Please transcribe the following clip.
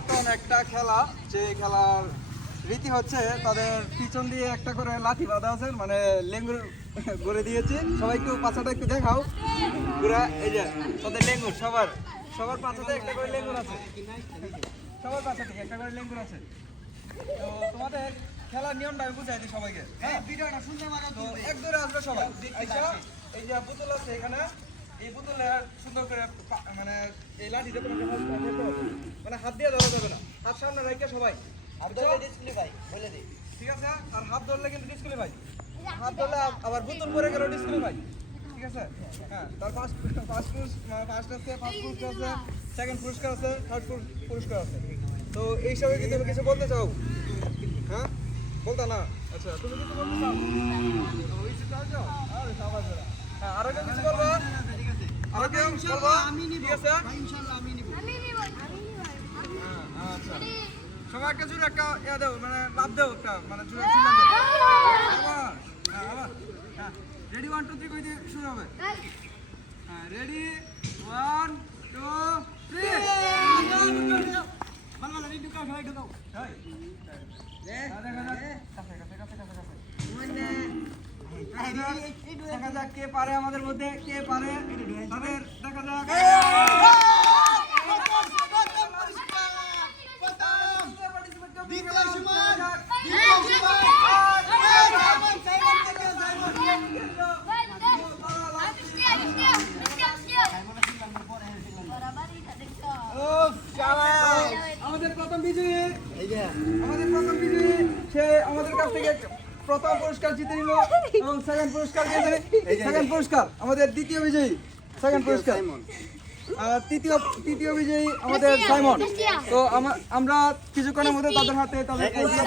পুরাতন একটা খেলা, যে খেলার রীতি হচ্ছে তাদের পিছন দিয়ে একটা করে লাঠি বাঁধা আছে, মানে লেঙ্গুর গড়ে দিয়েছি। সবাই একটু পাছাটা একটু দেখাও পুরা, এই যে তাদের লেঙ্গুর, সবার পাছাতে একটা করে লেঙ্গুর আছে, সবার পাছাতে একটা করে লেঙ্গুর আছে। তো তোমাদের খেলার নিয়মটা আমি বুঝাই দিই সবাইকে। ভিডিওটা সুন্দর তো এক দৌড়ে আসবে সবাই। আচ্ছা, এই যে বোতল আছে এখানে, এই বোতলে সুন্দর করে মানে এই লাঠিটা তোমাকে মানে হাত দিয়ে ধরা যাবে না, হাত সামনে রেখে সবাই হাত ধরলে ডিসক্লিফাই বলে দিই, ঠিক আছে? আর হাত ধরলে কিন্তু ডিসক্লিফাই, হাত ধরলে আবার বোতল পরে গেল ডিসক্লিফাই, ঠিক আছে? হ্যাঁ, তার ফার্স্ট আছে, সেকেন্ড পুরস্কার আছে, থার্ড পুরস্কার আছে। তো এই সবাই কি তুমি কিছু বলতে চাও? হ্যাঁ, বলতা না? আচ্ছা, তুমি কিছু বলতে চাও? ওই চিন্তা চাও? আরে সাবাস বেটা। হ্যাঁ, আরো কেউ কিছু বলবা? আরো কেউ বলবা? ঠিক আছে? ইনশাআল্লাহ আমি নিব। হ্যাঁ, আচ্ছা। সবাই একটা জোরে একটা ইয়া দাও, মানে লাভ দাও একটা, মানে জোরে চিল্লা দাও। আবার, হ্যাঁ, আবার। হ্যাঁ, রেডি 1 2 3 কই দিয়ে শুরু হবে? হ্যাঁ, রেডি 1 2 3। মানমালা রেডি ঢুকাও, সবাই ঢুকাও। এই দেখা যাক কে পারে আমাদের মধ্যে, কে পারে তাদের দেখা যাক। আমাদের প্রথম বিজয়ী, সে আমাদের কাছ থেকে প্রথম পুরস্কার জিতে নিল এবং সেকেন্ড পুরস্কার আমাদের দ্বিতীয় বিজয়ী, সেকেন্ড পুরস্কার। আর তৃতীয় বিজয়ী আমাদের সাইমন। তো আমরা কিছুক্ষণের মধ্যে তাদের হাতে তাদের পুরস্কার